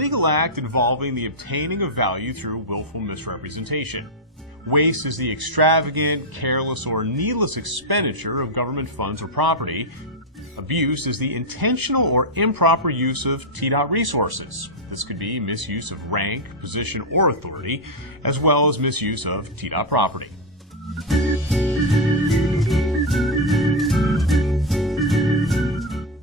legal act involving the obtaining of value through willful misrepresentation. Waste is the extravagant, careless, or needless expenditure of government funds or property. Abuse is the intentional or improper use of TDOT resources. This could be misuse of rank, position, or authority, as well as misuse of TDOT property.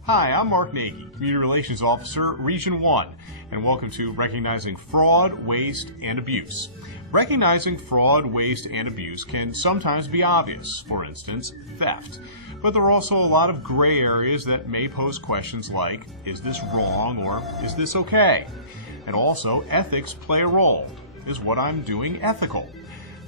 Hi, I'm Mark Nagy, Community Relations Officer, Region 1, and welcome to Recognizing Fraud, Waste, and Abuse. Recognizing fraud, waste, and abuse can sometimes be obvious, for instance, theft. But there are also a lot of gray areas that may pose questions like, is this wrong or is this okay? And also, ethics play a role. Is what I'm doing ethical?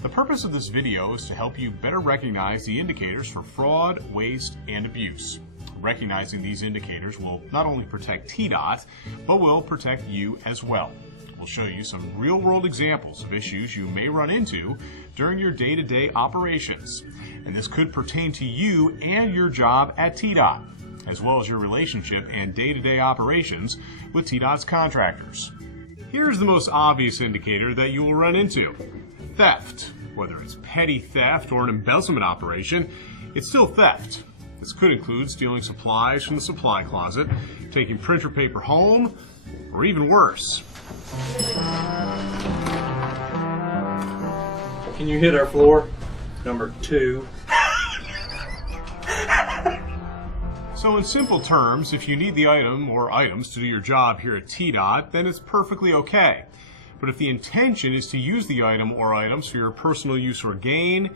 The purpose of this video is to help you better recognize the indicators for fraud, waste, and abuse. Recognizing these indicators will not only protect TDOT, but will protect you as well. We'll show you some real-world examples of issues you may run into during your day-to-day operations. And this could pertain to you and your job at TDOT, as well as your relationship and day-to-day operations with TDOT's contractors. Here's the most obvious indicator that you will run into. Theft. Whether it's petty theft or an embezzlement operation, it's still theft. This could include stealing supplies from the supply closet, taking printer paper home, or even worse. Can you hit our floor? Number 2. So in simple terms, if you need the item or items to do your job here at TDOT, then it's perfectly okay. But if the intention is to use the item or items for your personal use or gain,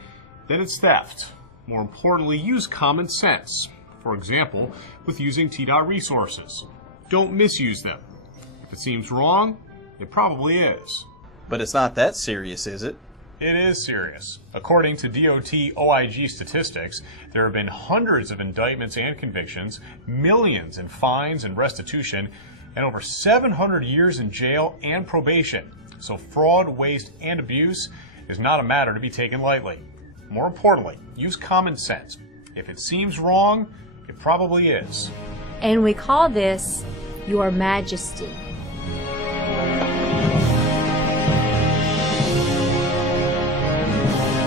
then it's theft. More importantly, use common sense. For example, with using TDOT resources. Don't misuse them. If it seems wrong, it probably is. But it's not that serious, is it? It is serious. According to DOT OIG statistics, there have been hundreds of indictments and convictions, millions in fines and restitution, and over 700 years in jail and probation. So fraud, waste, and abuse is not a matter to be taken lightly. More importantly, use common sense. If it seems wrong, it probably is. And we call this Your Majesty.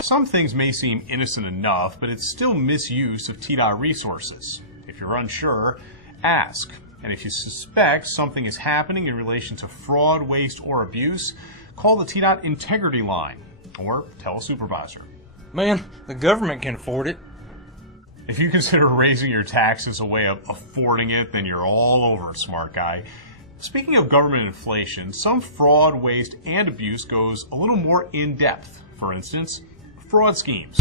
Some things may seem innocent enough, but it's still misuse of TDOT resources. If you're unsure, ask. And if you suspect something is happening in relation to fraud, waste, or abuse, call the TDOT integrity line or tell a supervisor. Man, the government can afford it. If you consider raising your taxes a way of affording it, then you're all over it, smart guy. Speaking of government inflation, some fraud, waste, and abuse goes a little more in-depth. For instance, fraud schemes.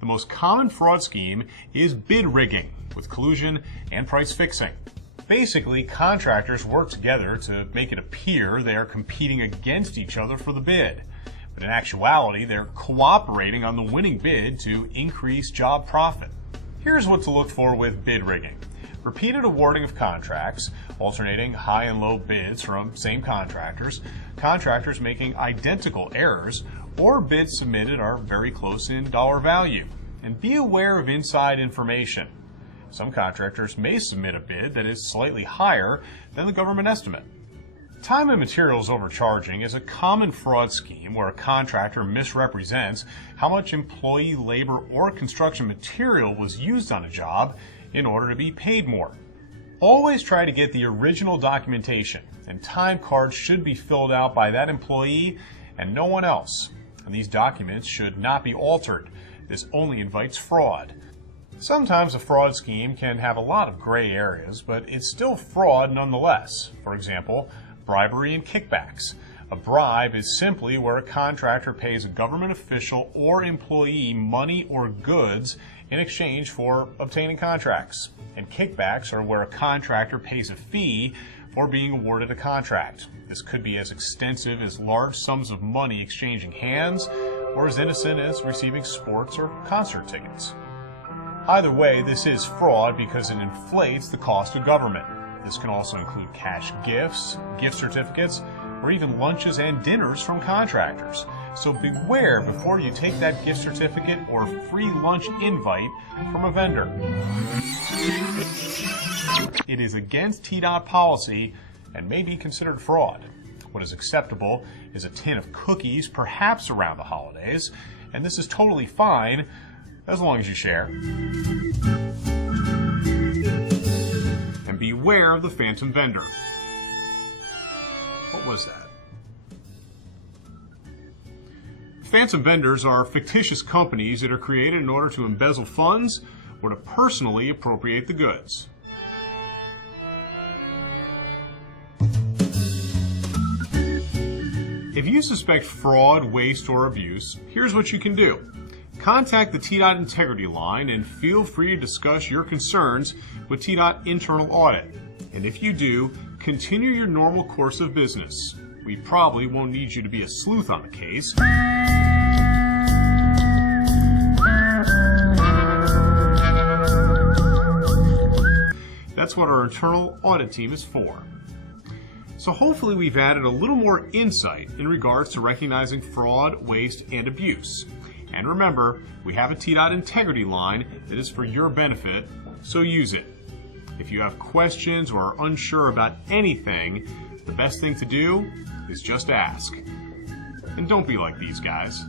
The most common fraud scheme is bid rigging, with collusion and price fixing. Basically, contractors work together to make it appear they are competing against each other for the bid. But in actuality, they're cooperating on the winning bid to increase job profit. Here's what to look for with bid rigging. Repeated awarding of contracts, alternating high and low bids from same contractors, contractors making identical errors, or bids submitted are very close in dollar value. And be aware of inside information. Some contractors may submit a bid that is slightly higher than the government estimate. Time and materials overcharging is a common fraud scheme where a contractor misrepresents how much employee labor or construction material was used on a job in order to be paid more. Always try to get the original documentation, and time cards should be filled out by that employee and no one else. And these documents should not be altered. This only invites fraud. Sometimes a fraud scheme can have a lot of gray areas, but it's still fraud nonetheless. For example, bribery and kickbacks. A bribe is simply where a contractor pays a government official or employee money or goods in exchange for obtaining contracts. And kickbacks are where a contractor pays a fee for being awarded a contract. This could be as extensive as large sums of money exchanging hands, or as innocent as receiving sports or concert tickets. Either way, this is fraud because it inflates the cost of government. This can also include cash gifts, gift certificates, or even lunches and dinners from contractors. So beware before you take that gift certificate or free lunch invite from a vendor. It is against TDOT policy and may be considered fraud. What is acceptable is a tin of cookies, perhaps around the holidays, and this is totally fine as long as you share. And beware of the phantom vendor. What was that? Phantom vendors are fictitious companies that are created in order to embezzle funds or to personally appropriate the goods. If you suspect fraud, waste, or abuse, here's what you can do. Contact the TDOT Integrity Line and feel free to discuss your concerns with TDOT Internal Audit. And if you do, continue your normal course of business. We probably won't need you to be a sleuth on the case. That's what our internal audit team is for. So hopefully we've added a little more insight in regards to recognizing fraud, waste, and abuse. And remember, we have a TDOT Integrity Line that is for your benefit, so use it. If you have questions or are unsure about anything, the best thing to do is just ask. And don't be like these guys.